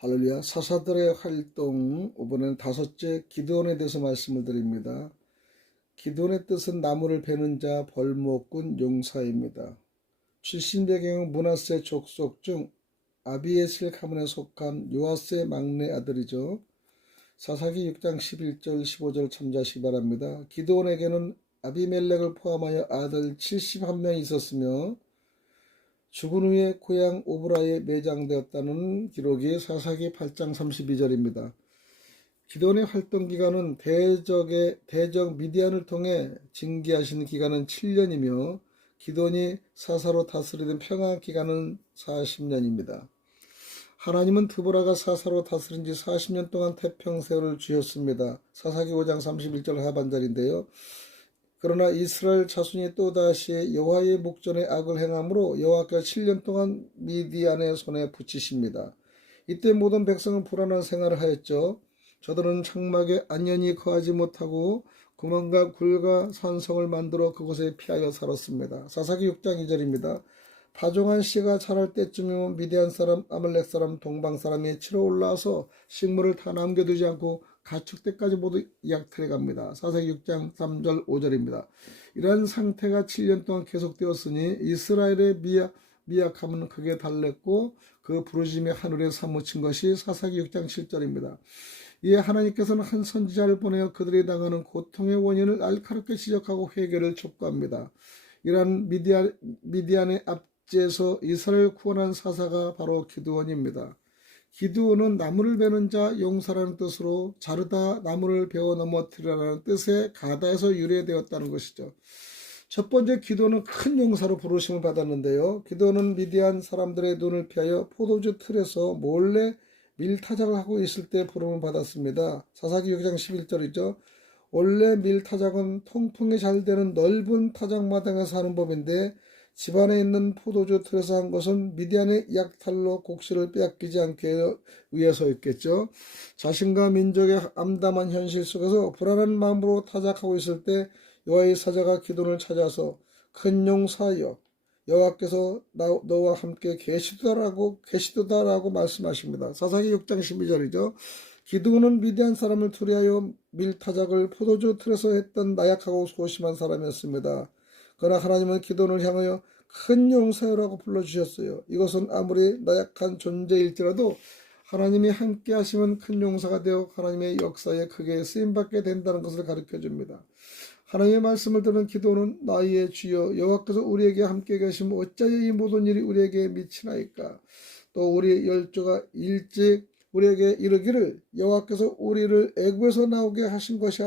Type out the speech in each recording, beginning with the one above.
할렐루야. 사사들의 활동, 이번엔 다섯째 기드온에 대해서 말씀을 드립니다. 기드온의 뜻은 나무를 베는 자, 벌목꾼, 용사입니다. 출신 배경은 므낫세 족속 중 아비에셀 가문에 속한 요아스의 막내 아들이죠. 사사기 6장 11절 15절 참조하시기 바랍니다. 기드온에게는 아비멜렉을 포함하여 아들 71명이 있었으며 죽은 후에 고향 오브라에 매장되었다는 기록이 사사기 8장 32절입니다. 기드온의 활동 기간은 대적 미디안을 통해 징계하신 기간은 7년이며 기드온이 사사로 다스리던 평화 기간은 40년입니다. 하나님은 드보라가 사사로 다스린 지 40년 동안 태평세월을 주셨습니다. 사사기 5장 31절 하반절인데요. 그러나 이스라엘 자손이 또다시 여호와의 목전에 악을 행함으로 여호와께서 7년 동안 미디안의 손에 붙이십니다. 이때 모든 백성은 불안한 생활을 하였죠. 저들은 장막에 안연히 거하지 못하고 구멍과 굴과 산성을 만들어 그곳에 피하여 살았습니다. 사사기 6장 2절입니다. 파종한 씨가 자랄 때쯤이면 미디안 사람, 아말렉 사람, 동방 사람이 치러 올라와서 식물을 다 남겨두지 않고 가축 때까지 모두 약탈해 갑니다. 사사기 6장 3절 5절입니다. 이러한 상태가 7년 동안 계속되었으니 이스라엘의 미약함은 크게 달랬고 그 부르심이 하늘에 사무친 것이 사사기 6장 7절입니다. 이에 하나님께서는 한 선지자를 보내어 그들이 당하는 고통의 원인을 날카롭게 지적하고 회개를 촉구합니다. 이러한 미디안의 앞제에서 이스라엘을 구원한 사사가 바로 기드온입니다. 기드온은 나무를 베는 자, 용사라는 뜻으로 자르다, 나무를 베어 넘어뜨리라는 뜻의 가다에서 유래되었다는 것이죠. 첫 번째 기드온은 큰 용사로 부르심을 받았는데요. 기드온은 미디안 사람들의 눈을 피하여 포도주 틀에서 몰래 밀타작을 하고 있을 때 부름을 받았습니다. 사사기 6장 11절이죠. 원래 밀타작은 통풍이 잘 되는 넓은 타작마당에서 하는 법인데 집안에 있는 포도주 틀에서 한 것은 미디안의 약탈로 곡식을 빼앗기지 않게 위해서였겠죠. 자신과 민족의 암담한 현실 속에서 불안한 마음으로 타작하고 있을 때 여호와의 사자가 기드온을 찾아서 큰 용사여 여호와께서 너와 함께 계시도다라고 말씀하십니다. 사사기 6장 12절이죠. 기드온은 미디안 사람을 두려하여 밀타작을 포도주 틀에서 했던 나약하고 소심한 사람이었습니다. 그러나 하나님은 기드온을 향하여 큰 용사여라고 불러주셨어요. 이것은 아무리 나약한 존재일지라도 하나님이 함께 하시면 큰 용사가 되어 하나님의 역사에 크게 쓰임받게 된다는 것을 가르쳐줍니다. 하나님의 말씀을 들은 기드온은 나의 주여 여호와께서 우리에게 함께 계시면 어찌하여 이 모든 일이 우리에게 미치나이까. 또 우리 열조가 일찍 우리에게 이르기를 여호와께서 우리를 애굽에서 나오게 하신 것이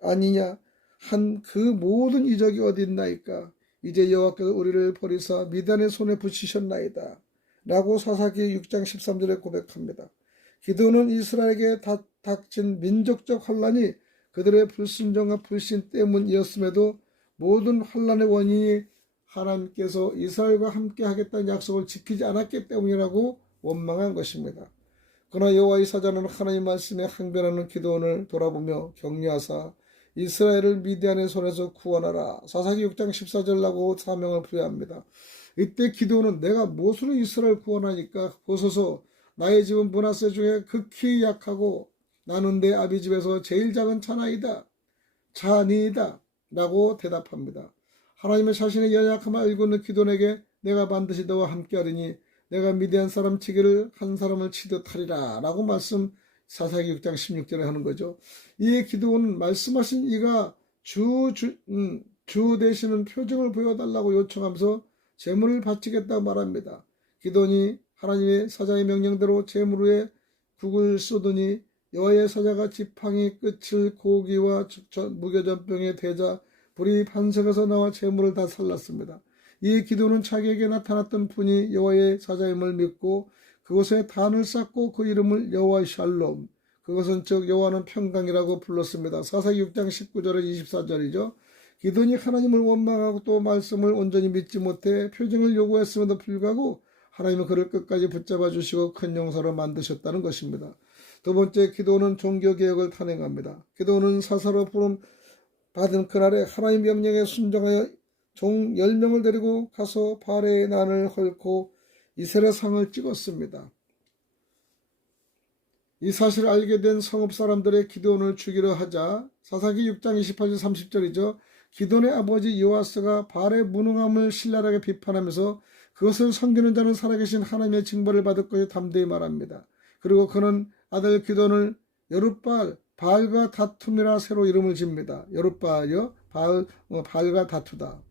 아니냐 한 그 모든 이적이 어디 있나이까. 이제 여호와께서 우리를 버리사 미디안의 손에 붙이셨나이다 라고 사사기 6장 13절에 고백합니다. 기드온은 이스라엘에게 닥친 민족적 환란이 그들의 불순종과 불신 때문이었음에도 모든 환란의 원인이 하나님께서 이스라엘과 함께 하겠다는 약속을 지키지 않았기 때문이라고 원망한 것입니다. 그러나 여호와의 사자는 하나님의 말씀에 항변하는 기드온을 돌아보며 격려하사 이스라엘을 미디안의 손에서 구원하라. 사사기 6장 14절라고 사명을 부여합니다. 이때 기드온은 내가 무엇으로 이스라엘 구원하니까 보소서 나의 집은 므낫세 중에 극히 약하고 나는 내 아비 집에서 제일 작은 자니이다 라고 대답합니다. 하나님의 자신의 연약함을 알고 있는 기드온에게 내가 반드시 너와 함께하리니 내가 미디안 사람 치기를 한 사람을 치듯 하리라 라고 말씀 사사기 6장 16절에 하는 거죠. 이에 기드온은 말씀하신 이가 주 되시는 표징을 보여달라고 요청하면서 제물을 바치겠다고 말합니다. 기드온이 하나님의 사자의 명령대로 제물 위에 북을 쏘더니 여호와의 사자가 지팡이 끝을 고기와 무교전병에 대자 불이 반석에서 나와 제물을 다 살랐습니다. 이 기드온은 자기에게 나타났던 분이 여호와의 사자임을 믿고 그곳에 단을 쌓고 그 이름을 여호와 샬롬, 그것은 즉 여호와는 평강이라고 불렀습니다. 사사기 6장 19절에 24절이죠. 기드온이 하나님을 원망하고 또 말씀을 온전히 믿지 못해 표징을 요구했음에도 불구하고 하나님은 그를 끝까지 붙잡아 주시고 큰 용사로 만드셨다는 것입니다. 두 번째, 기드온은 종교개혁을 탄핵합니다. 기드온은 사사로 부름 받은 그날에 하나님 명령에 순종하여 종 10명을 데리고 가서 발의 난을 헐고 이스라엘 상을 찍었습니다. 이 사실을 알게 된 성읍 사람들의 기드온을 죽이려 하자 사사기 6장 28절 30절이죠. 기드온의 아버지 요아스가 바알의 무능함을 신랄하게 비판하면서 그것을 섬기는 자는 살아계신 하나님의 징벌을 받을 것을 담대히 말합니다. 그리고 그는 아들 기드온을 여룻바알, 바알과 다툼이라 새로 이름을 집니다. 여룻바알이요, 바알과 다투다.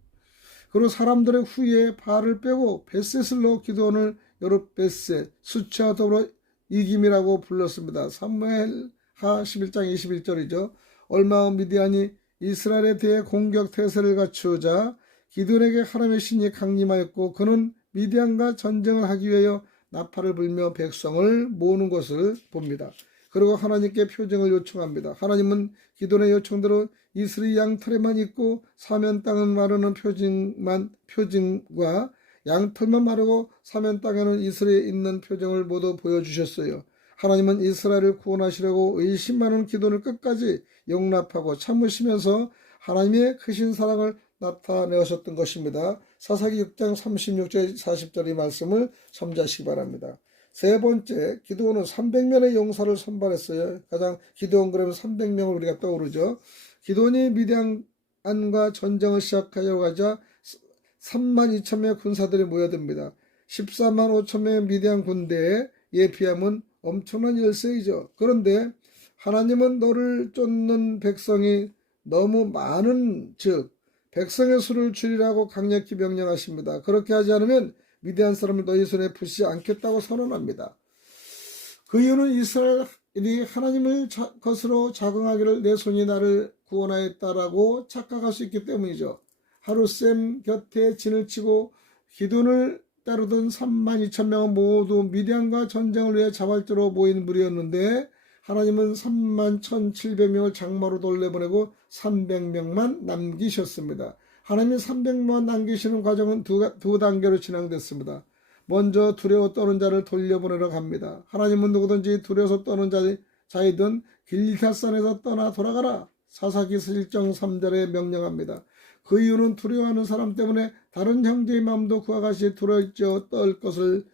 그리고 사람들의 후에 바알을 빼고 벳셋을 넣어 기드온을 여룻벳셋, 수치와 더불어 이김이라고 불렀습니다. 사무엘하 11장 21절이죠. 얼마 후 미디안이 이스라엘에 대해 공격 태세를 갖추자 기드온에게 하나님의 신이 강림하였고 그는 미디안과 전쟁을 하기 위하여 나팔을 불며 백성을 모으는 것을 봅니다. 그리고 하나님께 표징을 요청합니다. 하나님은 기드온의 요청대로 이스라엘 양털에만 있고 사면 땅은 마르는 표징과 양털만 마르고 사면 땅에는 이스라엘에 있는 표징을 모두 보여주셨어요. 하나님은 이스라엘을 구원하시려고 의심 많은 기도를 끝까지 용납하고 참으시면서 하나님의 크신 사랑을 나타내셨던 것입니다. 사사기 6장 36절 40절 이 말씀을 참조하시기 바랍니다. 세 번째, 기드온은 300명의 용사를 선발했어요. 가장 기드온 그러면 300명을 우리가 떠오르죠. 기드온이 미디안과 전쟁을 시작하려고 하자 32,000명의 군사들이 모여듭니다. 14만 5천 명의 미디안 군대에 비하면 엄청난 열세이죠. 그런데 하나님은 너를 쫓는 백성이 너무 많은 즉 백성의 수를 줄이라고 강력히 명령하십니다. 그렇게 하지 않으면 미디안 사람을 너희 손에 붙이지 않겠다고 선언합니다. 그 이유는 이스라엘이 하나님을 것으로 자긍하기를 내 손이 나를 구원하였다라고 착각할 수 있기 때문이죠. 하루쌤 곁에 진을 치고 기드온을 따르던 32,000명은 모두 미디안과 전쟁을 위해 자발적으로 모인 무리였는데 하나님은 31,700명을 장마로 돌려보내고 300명만 남기셨습니다. 하나님이 300만 남기시는 과정은 두 단계로 진행됐습니다. 먼저 두려워 떠는 자를 돌려보내러 갑니다. 하나님은 누구든지 두려워서 떠는 자이든 길리앗산에서 떠나 돌아가라. 사사기 1장 3절에 명령합니다. 그 이유는 두려워하는 사람 때문에 다른 형제의 마음도 그와 같이 두려워 떨 것을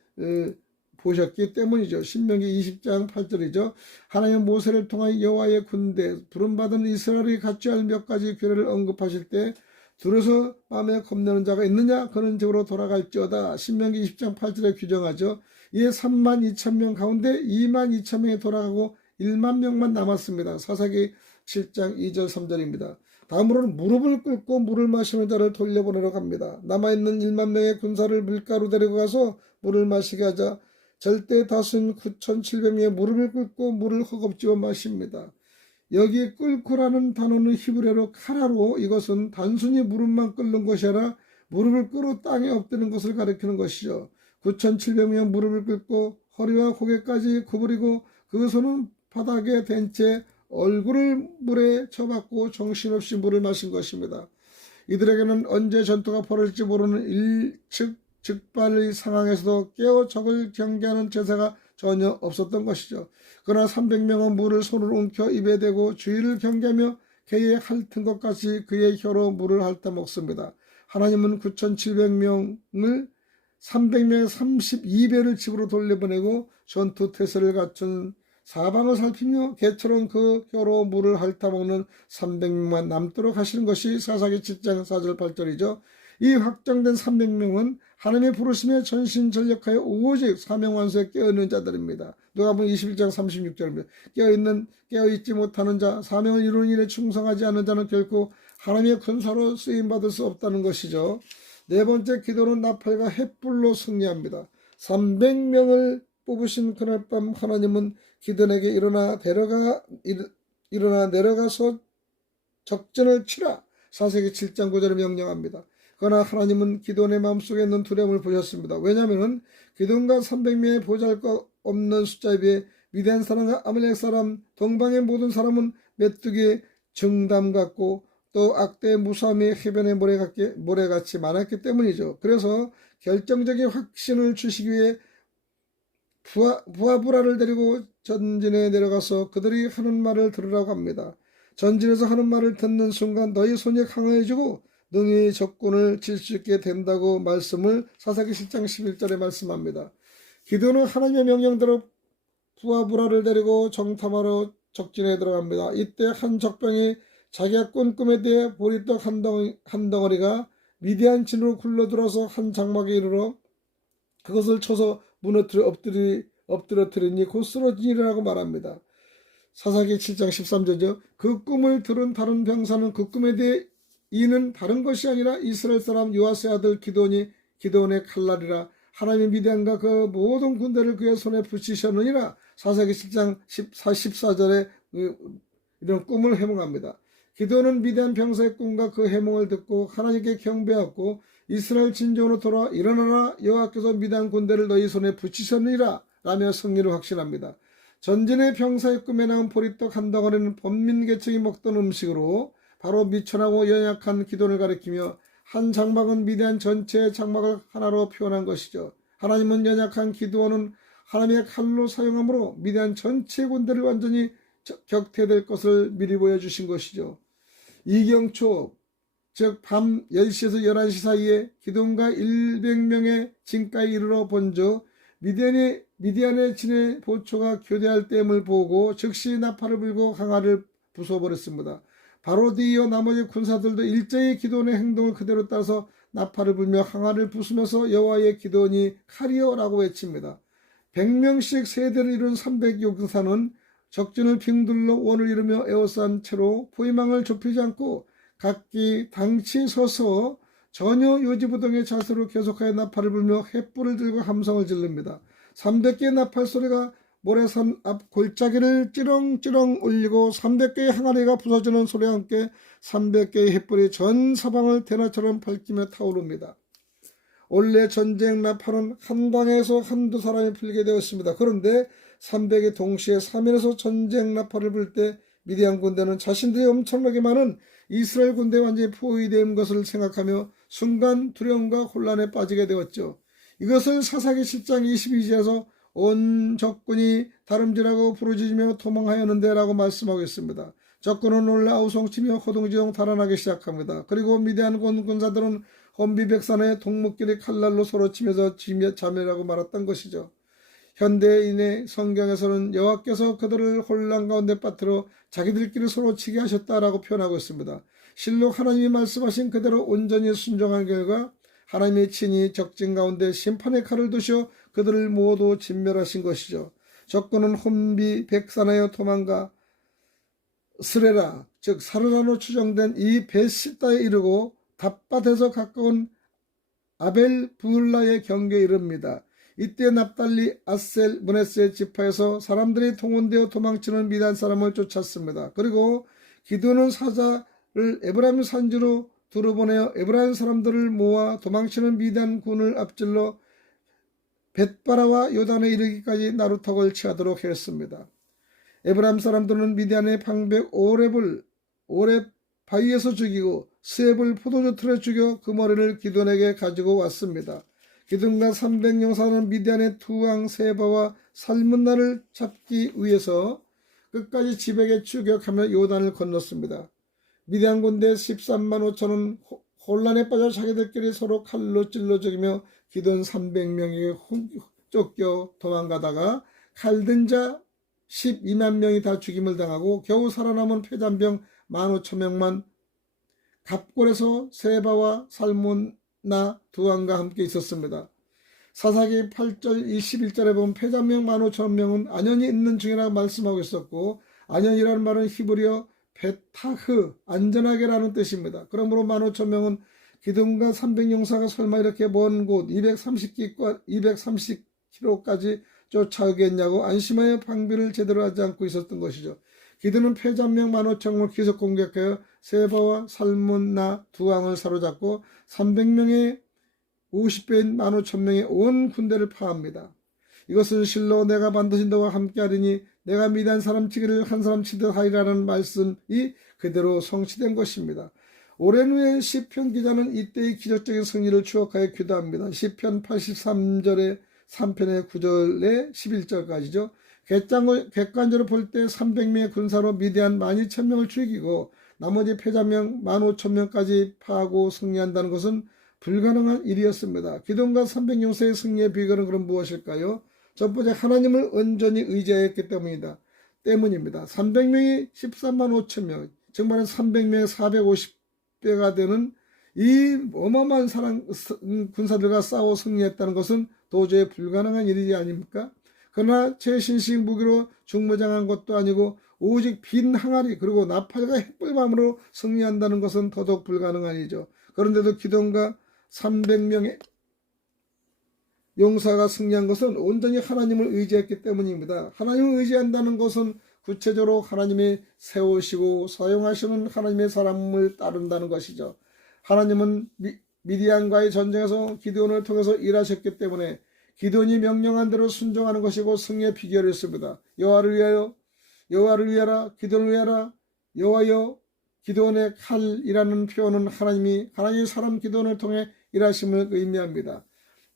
보셨기 때문이죠. 신명기 20장 8절이죠. 하나님 모세를 통하여 여호와의 군대 부름받은 이스라엘이 갖춰야 할 몇 가지 규례를 언급하실 때 두려워서 마음에 겁내는 자가 있느냐 그는 집으로 돌아갈지어다. 신명기 20장 8절에 규정하죠. 이에 32,000명 가운데 22,000명이 돌아가고 1만 명만 남았습니다. 사사기 7장 2절 3절입니다. 다음으로는 무릎을 꿇고 물을 마시는 자를 돌려보내러 갑니다. 남아있는 1만 명의 군사를 물가로 데리고 가서 물을 마시게 하자 절대 다수인 9,700명의 무릎을 꿇고 물을 허겁지겁 마십니다. 여기 꿇고라는 단어는 히브리어로 카라로 이것은 단순히 무릎만 꿇는 것이 아니라 무릎을 꿇어 땅에 엎드리는 것을 가리키는 것이죠. 9,700명 무릎을 꿇고 허리와 고개까지 구부리고 그 손은 바닥에 댄 채 얼굴을 물에 쳐박고 정신없이 물을 마신 것입니다. 이들에게는 언제 전투가 벌어질지 모르는 일측즉발의 상황에서도 깨어 적을 경계하는 제사가 전혀 없었던 것이죠. 그러나 300명은 물을 손으로 움켜 입에 대고 주의를 경계하며 개에 핥은 것 같이 그의 혀로 물을 핥아 먹습니다. 하나님은 9,700명을 300명의 32배를 집으로 돌려보내고 전투 태세를 갖춘 사방을 살피며 개처럼 그 혀로 물을 핥아먹는 300명만 남도록 하시는 것이 사사기 7장 4절 8절이죠. 이 확정된 300명은 하나님의 부르심에 전신전력하여 오직 사명완수에 깨어있는 자들입니다. 누가복음 21장 36절입니다. 깨어있지 못하는 자, 사명을 이루는 일에 충성하지 않는 자는 결코 하나님의 권사로 쓰임받을 수 없다는 것이죠. 네 번째 기도는 나팔과 횃불로 승리합니다. 300명을 뽑으신 그날 밤 하나님은 기드온에게 일어나 내려가서 적전을 치라. 사사기 7장 9절에 명령합니다. 그러나 하나님은 기드온의 마음속에 있는 두려움을 보셨습니다. 왜냐하면 기드온과 300명의 보잘것없는 숫자에 비해 미디안 사람과 아말렉 사람, 동방의 모든 사람은 메뚜기의 정담 같고 또 악대의 무수함이 해변의 모래같이 많았기 때문이죠. 그래서 결정적인 확신을 주시기 위해 부하부라를 데리고 전진에 내려가서 그들이 하는 말을 들으라고 합니다. 전진에서 하는 말을 듣는 순간 너희 손이 강해지고 능히 적군을 칠 수 있게 된다고 말씀을 사사기 10장 11절에 말씀합니다. 기드온은 하나님의 명령대로 부하 불화를 데리고 정탐하러 적진에 들어갑니다. 이때 한 적병이 자기가 꾼 꿈에 대해 보리떡 한 덩어리가 미디안 진으로 굴러들어서 한 장막에 이르러 그것을 쳐서 엎드러뜨리니 곧 쓰러지리라고 말합니다. 사사기 7장 13절이죠. 그 꿈을 들은 다른 병사는 그 꿈에 대해 이는 다른 것이 아니라 이스라엘 사람 요아스의 아들 기드온의 칼날이라 하나님의 미디안과 그 모든 군대를 그의 손에 붙이셨느니라. 사사기 7장 14절에 이런 꿈을 해몽합니다. 기드온은 미디안 병사의 꿈과 그 해몽을 듣고 하나님께 경배하고 이스라엘 진정으로 돌아 일어나라 여호와께서 미디안 군대를 너희 손에 붙이셨느니라 라며 승리를 확신합니다. 전진의 병사의 꿈에 나온 보리떡 한 덩어리는 범민계층이 먹던 음식으로 바로 미천하고 연약한 기드온을 가리키며 한 장막은 미디안 전체의 장막을 하나로 표현한 것이죠. 하나님은 연약한 기드온은 하나님의 칼로 사용함으로 미디안 전체 군대를 완전히 격퇴될 것을 미리 보여주신 것이죠. 이경초 즉 밤 10시에서 11시 사이에 기드온과 100명의 진가에 이르러 본즉 미디안의 진의 보초가 교대할 땜을 보고 즉시 나팔을 불고 항아리를 부숴버렸습니다. 바로 뒤이어 나머지 군사들도 일제히 기드온의 행동을 그대로 따라서 나팔을 불며 항아리를 부수면서 여호와의 기드온이 칼이여 라고 외칩니다. 100명씩 세대를 이룬 300용사는 적진을 빙둘러 원을 이루며 에워싼 채로 포위망을 좁히지 않고 각기 당치 서서 전혀 요지부동의 자세로 계속하여 나팔을 불며 횃불을 들고 함성을 지릅니다. 300개의 나팔 소리가 모래산 앞 골짜기를 찌렁찌렁 울리고 300개의 항아리가 부서지는 소리와 함께 300개의 횃불이 전 사방을 대낮처럼 밝히며 타오릅니다. 원래 전쟁 나팔은 한 방에서 한두 사람이 불게 되었습니다. 그런데 300이 동시에 3일에서 전쟁 나팔을 불 때 미디안 군대는 자신들이 엄청나게 많은 이스라엘 군대에 완전히 포위된 것을 생각하며 순간 두려움과 혼란에 빠지게 되었죠. 이것을 사사기 10장 22절에서 온 적군이 다름질하고 부르짖으며 도망하였는데 라고 말씀하고 있습니다. 적군은 놀라 아우성치며 호둥지둥 달아나기 시작합니다. 그리고 미디안 군사들은 혼비백산의 동묵끼리 칼날로 서로 치면서 자멸하고 말았던 것이죠. 현대인의 성경에서는 여호와께서 그들을 혼란 가운데 빠뜨려 자기들끼리 서로 치게 하셨다라고 표현하고 있습니다. 실로 하나님이 말씀하신 그대로 온전히 순종한 결과 하나님의 친히 적진 가운데 심판의 칼을 두셔 그들을 모두 진멸하신 것이죠. 적군은 혼비백산하여 도망가 스레라 즉 사르라로 추정된 이 베시다에 이르고 답밭에서 가까운 아벨 부울라의 경계에 이릅니다. 이때 납달리 아셀 므네스의 지파에서 사람들이 동원되어 도망치는 미디안 사람을 쫓았습니다. 그리고 기드온은 사자를 에브라임 산지로 두루보내어 에브라임 사람들을 모아 도망치는 미디안 군을 앞질러 벳바라와 요단에 이르기까지 나루턱을 취하도록 했습니다. 에브라임 사람들은 미디안의 방백 오렙 바위에서 죽이고 스앱을 포도주 틀에 죽여 그 머리를 기드온에게 가지고 왔습니다. 기드온과 300용사는 미디안의 두 왕 세바와 살문나를 잡기 위해서 끝까지 지백에 추격하며 요단을 건넜습니다. 미디안 군대 13만 5천은 혼란에 빠져 자기들끼리 서로 칼로 찔러 죽이며 기드온 300명이 쫓겨 도망가다가 칼든 자 12만 명이 다 죽임을 당하고 겨우 살아남은 패잔병 15,000명만 갑골에서 세바와 살문나 두 왕과 함께 있었습니다. 사사기 8절 21절에 보면 패잔병 15,000명은 안연히 있는 중이라고 말씀하고 있었고 안연이라는 말은 히브리어 베타흐 안전하게라는 뜻입니다. 그러므로 15,000명은 기드온과 300용사가 설마 이렇게 먼 곳 230km까지 쫓아오겠냐고 안심하여 방비를 제대로 하지 않고 있었던 것이죠. 기드온은 패잔병 15,000명을 계속 공격하여 세바와 살문나 두 왕을 사로잡고 300명의 50배인 15,000명의 온 군대를 파합니다. 이것은 실로 내가 반드시 너와 함께하리니 내가 미디안 사람 치기를 한 사람 치듯 하리라는 말씀이 그대로 성취된 것입니다. 오랜 후에 시편 기자는 이때의 기적적인 승리를 추억하여 기도합니다. 시편 83절의 3편의 9절에 11절까지죠. 객관적으로 볼 때 300명의 군사로 미디안 12,000명을 죽이고 나머지 패자명 15,000명까지 파하고 승리한다는 것은 불가능한 일이었습니다. 기드온과 300용사의 승리의 비결은 그럼 무엇일까요? 첫 번째, 하나님을 온전히 의지하였기 때문입니다. 300명이 13만 5천 명, 정말은 300명에 450배가 되는 이 어마어마한 군사들과 싸워 승리했다는 것은 도저히 불가능한 일이 아닙니까? 그러나 최신식 무기로 중무장한 것도 아니고 오직 빈 항아리 그리고 나팔과 핵불밤으로 승리한다는 것은 더더욱 불가능한 일이죠. 그런데도 기드온과 300명의 용사가 승리한 것은 온전히 하나님을 의지했기 때문입니다. 하나님을 의지한다는 것은 구체적으로 하나님이 세우시고 사용하시는 하나님의 사람을 따른다는 것이죠. 하나님은 미디안과의 전쟁에서 기드온을 통해서 일하셨기 때문에 기드온이 명령한 대로 순종하는 것이고 승리의 비결이었습니다. 여호와를 위하여, 여호와를 위하라, 기드온을 위하라, 여호와여 기드온의 칼이라는 표현은 하나님의 사람 기드온을 통해 일하심을 의미합니다.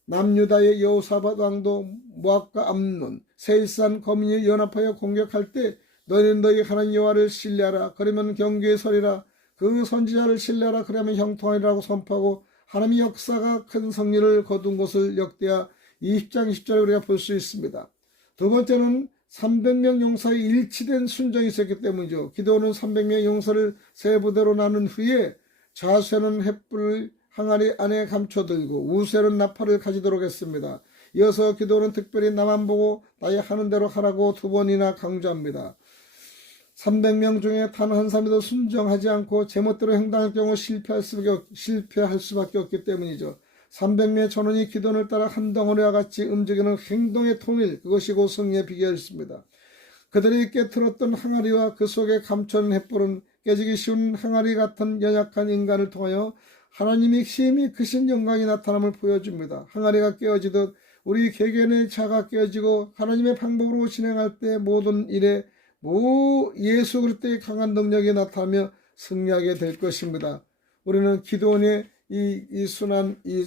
남유다의 여호사밧 왕도 모압과 암논, 세일산 거민이 연합하여 공격할 때 너희는 너희 하나님 여호와를 신뢰하라. 그러면 경계에 서리라. 그 선지자를 신뢰하라. 그러면 형통하리라고 선포하고 하나님의 역사가 큰 승리를 거둔 것을 역대하 20장 10절에 우리가 볼 수 있습니다. 두 번째는 300명 용사의 일치된 순종이 있었기 때문이죠. 기드온은 300명 용사를 세 부대로 나눈 후에 좌쇠는 횃불을 항아리 안에 감춰들고 우쇠는 나팔을 가지도록 했습니다. 이어서 기드온은 특별히 나만 보고 나의 하는 대로 하라고 두 번이나 강조합니다. 300명 중에 단 한 사람도 순종하지 않고 제멋대로 행동할 경우 실패할 수밖에 없기 때문이죠. 300명의 전원이 기드온을 따라 한 덩어리와 같이 움직이는 행동의 통일, 그것이 곧 승리의 비결이었습니다. 그들이 깨트렸던 항아리와 그 속에 감춰진 횃불은 깨지기 쉬운 항아리 같은 연약한 인간을 통하여 하나님의 힘이 크신 영광이 나타남을 보여줍니다. 항아리가 깨어지듯 우리 개개인의 자가 깨어지고 하나님의 방법으로 진행할 때 모든 일에 예수 그리스도의 강한 능력이 나타나며 승리하게 될 것입니다. 우리는 기드온의 이 순한 이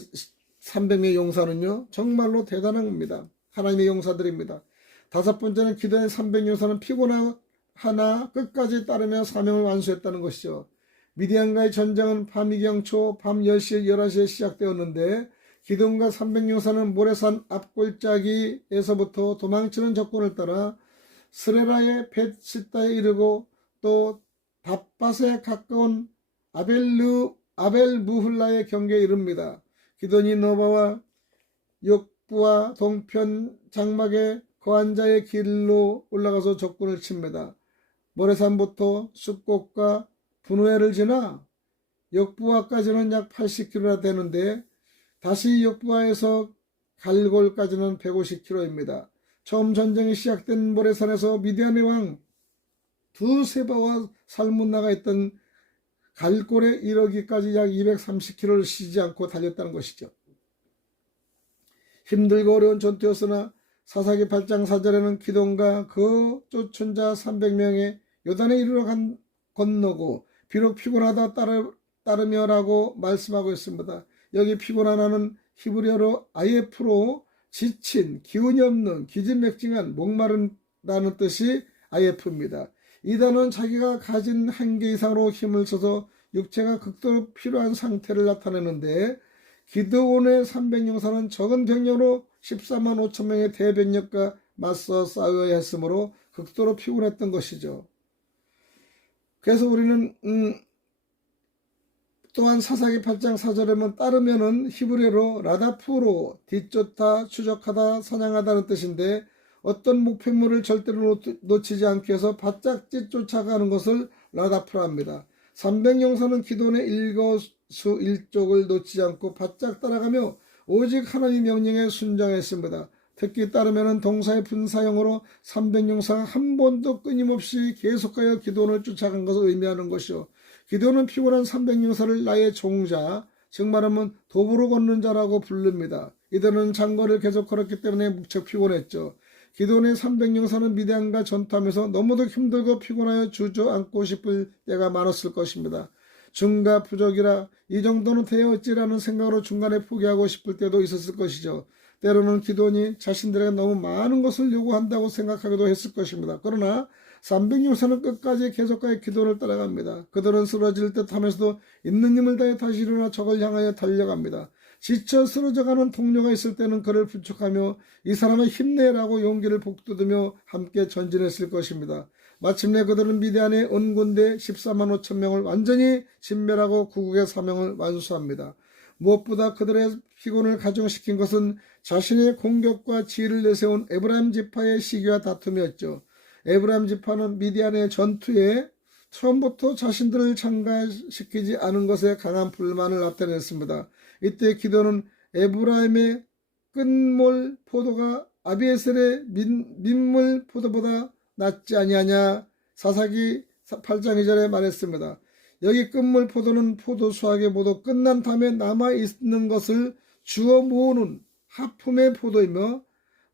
300명의 용사는요 정말로 대단한 겁니다. 하나님의 용사들입니다. 다섯 번째는 기드온의 300 용사는 피곤하나 끝까지 따르며 사명을 완수했다는 것이죠. 미디안과의 전쟁은 밤이경초 밤 10시 11시에 시작되었는데 기드온과 300 용사는 모래산 앞골짜기에서부터 도망치는 적군을 따라 스레라의 벳시다에 이르고 또 답밭에 가까운 아벨무훌라의 경계에 이릅니다. 기드온이 노바와 욕부와 동편 장막의 거한 자의 길로 올라가서 적군을 칩니다. 모래산부터 숲곡과 분우회를 지나 역부하까지는 약 80km나 되는데 다시 역부하에서 갈골까지는 150km입니다. 처음 전쟁이 시작된 모래산에서 미디안의 왕 두세바와 살문나가 있던 갈골에 이르기까지 약 230km를 쉬지 않고 달렸다는 것이죠. 힘들고 어려운 전투였으나 사사기 8장 4절에는 기드온과 그 쫓은 자 300명의 요단에 이르러 건너고 비록 피곤하다 따르며라고 말씀하고 있습니다. 여기 피곤하다는 히브리어로 아예프로 지친, 기운이 없는, 기진맥진한, 목마른다는 뜻이 아예프입니다. 이 단어는 자기가 가진 한계 이상으로 힘을 써서 육체가 극도로 필요한 상태를 나타내는데 기드온의 300용사는 적은 병력으로 14만 5천 명의 대병력과 맞서 싸워야 했으므로 극도로 피곤했던 것이죠. 그래서 우리는 또한 사사기 8장 4절에만 따르면은 히브리어로 라다프로 뒤쫓다, 추적하다, 사냥하다는 뜻인데 어떤 목표물을 절대로 놓치지 않기 위해서 바짝짓 쫓아가는 것을 라다프라 합니다. 300용사는 기드온의 일거수일족을 놓치지 않고 바짝 따라가며 오직 하나님의 명령에 순종했습니다. 특히 따르면은 동사의 분사형으로 300용사가 한 번도 끊임없이 계속하여 기드온을 쫓아간 것을 의미하는 것이요. 기드온은 피곤한 300용사를 나의 종자, 즉 말하면 도보로 걷는 자라고 부릅니다. 이들은 장거리를 계속 걸었기 때문에 무척 피곤했죠. 기드온의 300용사는 미디안과 전투하면서 너무도 힘들고 피곤하여 주저앉고 싶을 때가 많았을 것입니다. 중과 부족이라 이 정도는 되어있지라는 생각으로 중간에 포기하고 싶을 때도 있었을 것이죠. 때로는 기드온이 자신들에게 너무 많은 것을 요구한다고 생각하기도 했을 것입니다. 그러나 300용사는 끝까지 계속하여 기드온을 따라갑니다. 그들은 쓰러질 듯 하면서도 있는 힘을 다해 다시 일어나 적을 향하여 달려갑니다. 지쳐 쓰러져가는 동료가 있을 때는 그를 부축하며 이 사람을 힘내라고 용기를 북돋우며 함께 전진했을 것입니다. 마침내 그들은 미디안의 언군대 14만 5천 명을 완전히 진멸하고 구국의 사명을 완수합니다. 무엇보다 그들의 피곤을 가중시킨 것은 자신의 공격과 지혜를 내세운 에브라임 지파의 시기와 다툼이었죠. 에브라임 지파는 미디안의 전투에 처음부터 자신들을 참가시키지 않은 것에 강한 불만을 나타냈습니다. 이때 기도는 에브라임의 끝몰 포도가 아비에셀의 민물 포도보다 낫지 아니하냐. 사사기 8장 2절에 말했습니다. 여기 끝물 포도는 포도 수확이 모두 끝난 다음에 남아있는 것을 주워 모으는 하품의 포도이며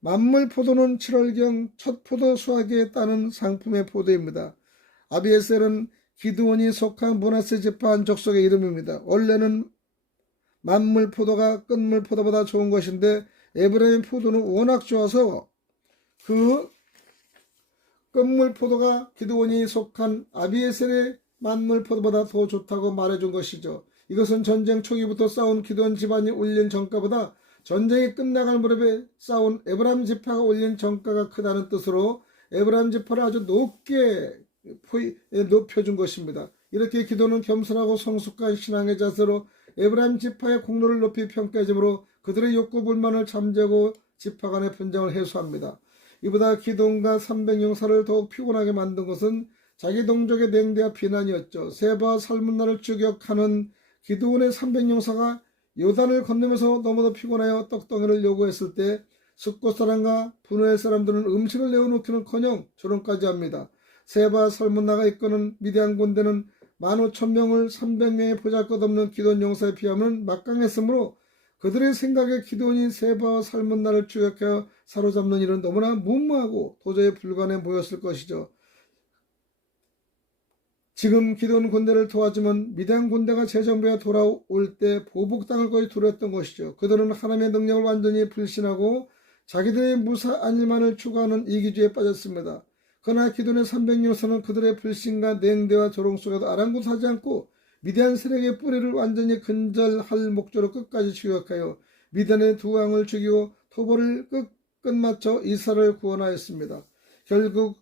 만물 포도는 7월경 첫 포도 수확에 따른 상품의 포도입니다. 아비에셀은 기드온이 속한 므낫세 지파 한 족속의 이름입니다. 원래는 만물 포도가 끝물 포도보다 좋은 것인데 에브라임 포도는 워낙 좋아서 그 끝물 포도가 기드온이 속한 아비에셀의 만물 포도보다 더 좋다고 말해준 것이죠. 이것은 전쟁 초기부터 싸운 기드온 집안이 올린 전가보다 전쟁이 끝나갈 무렵에 싸운 에브라임 지파가 올린 전가가 크다는 뜻으로 에브라임 지파를 아주 높게 높여준 것입니다. 이렇게 기도는 겸손하고 성숙한 신앙의 자세로 에브라임 지파의 공로를 높이 평가해주므로 그들의 욕구 불만을 잠재고 지파 간의 분쟁을 해소합니다. 이보다 기도원과 300용사를 더욱 피곤하게 만든 것은 자기 동족의 냉대와 비난이었죠. 세바와 살문나를 추격하는 기드온의 300용사가 요단을 건너면서 너무도 피곤하여 떡덩이를 요구했을 때 숫곳 사람과 분노의 사람들은 음식을 내어놓기는커녕 조롱까지 합니다. 세바와 살문나가 이끄는 미디안 군대는 15,000명을 300명의 보잘것없는 기드온 용사에 비하면 막강했으므로 그들의 생각에 기드온이 세바와 살문나를 추격하여 사로잡는 일은 너무나 무모하고 도저히 불가능해 보였을 것이죠. 지금 기드온 군대를 도와주면 미디안 군대가 재정비에 돌아올 때 보복당할 것이 두려웠던 것이죠. 그들은 하나님의 능력을 완전히 불신하고 자기들의 무사한 일만을 추구하는 이기주의에 빠졌습니다. 그러나 기드온의 300용사는 그들의 불신과 냉대와 조롱 속에도 아랑곳하지 않고 미디안 세력의 뿌리를 완전히 근절할 목적으로 끝까지 추격하여 미디안의 두 왕을 죽이고 토벌을 끝마쳐 이스라엘을 구원하였습니다. 결국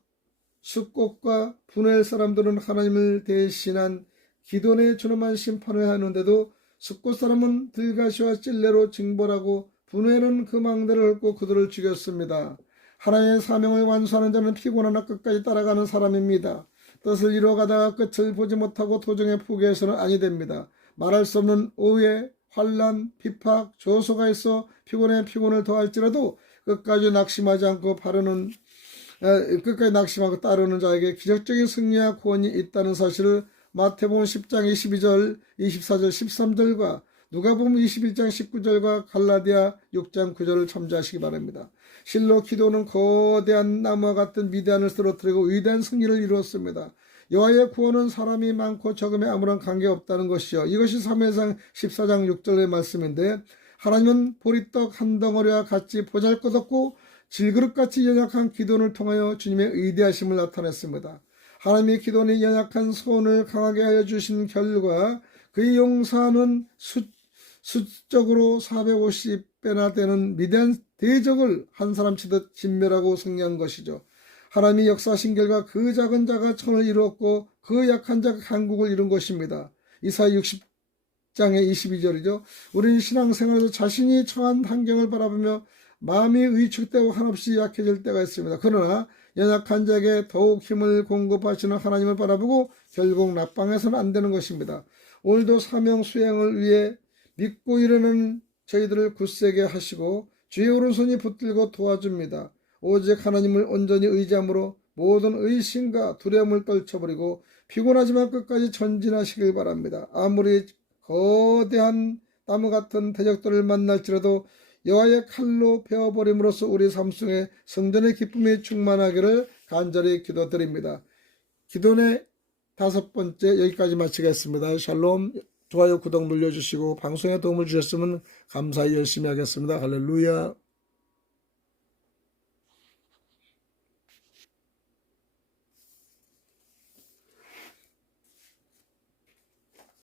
숫곳과 분할 사람들은 하나님을 대신한 기드온의 준엄한 심판을 하는데도 숫곳 사람은 들가시와 찔레로 징벌하고 분할은 그 망대를 헐고 그들을 죽였습니다. 하나님의 사명을 완수하는 자는 피곤하나 끝까지 따라가는 사람입니다. 뜻을 이루어가다가 끝을 보지 못하고 도중에 포기해서는 아니 됩니다. 말할 수 없는 오해, 환난, 핍박, 조소가 있어 피곤에 피곤을 더할지라도 끝까지 낙심하지 않고 끝까지 낙심하고 따르는 자에게 기적적인 승리와 구원이 있다는 사실을 마태복음 10장 22절, 24절, 13절과 누가복음 21장 19절과 갈라디아 6장 9절을 참조하시기 바랍니다. 실로 기도는 거대한 나무와 같은 미디안을 쓰러뜨리고 위대한 승리를 이루었습니다. 여호와의 구원은 사람이 많고 적음에 아무런 관계없다는 것이요. 이것이 사무엘상 14장 6절의 말씀인데 하나님은 보리떡 한 덩어리와 같이 보잘것없고 질그릇같이 연약한 기도를 통하여 주님의 위대하심을 나타냈습니다. 하나님이 기도원의 연약한 손을 강하게 하여 주신 결과 그의 용사는 수적으로 450배나 되는 미대한 대적을 한 사람 치듯 진멸하고 승리한 것이죠. 하나님이 역사하신 결과 그 작은 자가 천을 이루었고 그 약한 자가 강국을 이룬 것입니다. 이사야 60장의 22절이죠. 우리는 신앙생활에서 자신이 처한 환경을 바라보며 마음이 위축되고 한없이 약해질 때가 있습니다. 그러나 연약한 자에게 더욱 힘을 공급하시는 하나님을 바라보고 결국 낙방해서는 안 되는 것입니다. 오늘도 사명 수행을 위해 믿고 일하는 저희들을 굳세게 하시고 주의 오른손이 붙들고 도와줍니다. 오직 하나님을 온전히 의지함으로 모든 의심과 두려움을 떨쳐버리고 피곤하지만 끝까지 전진하시길 바랍니다. 아무리 거대한 나무 같은 대적들을 만날지라도 여호와의 칼로 베어버림으로써 우리 삶 속에 성전의 기쁨이 충만하기를 간절히 기도드립니다. 기도의 5번째 여기까지 마치겠습니다. 샬롬. 좋아요 구독 눌러주시고 방송에 도움을 주셨으면 감사히 열심히 하겠습니다. 할렐루야.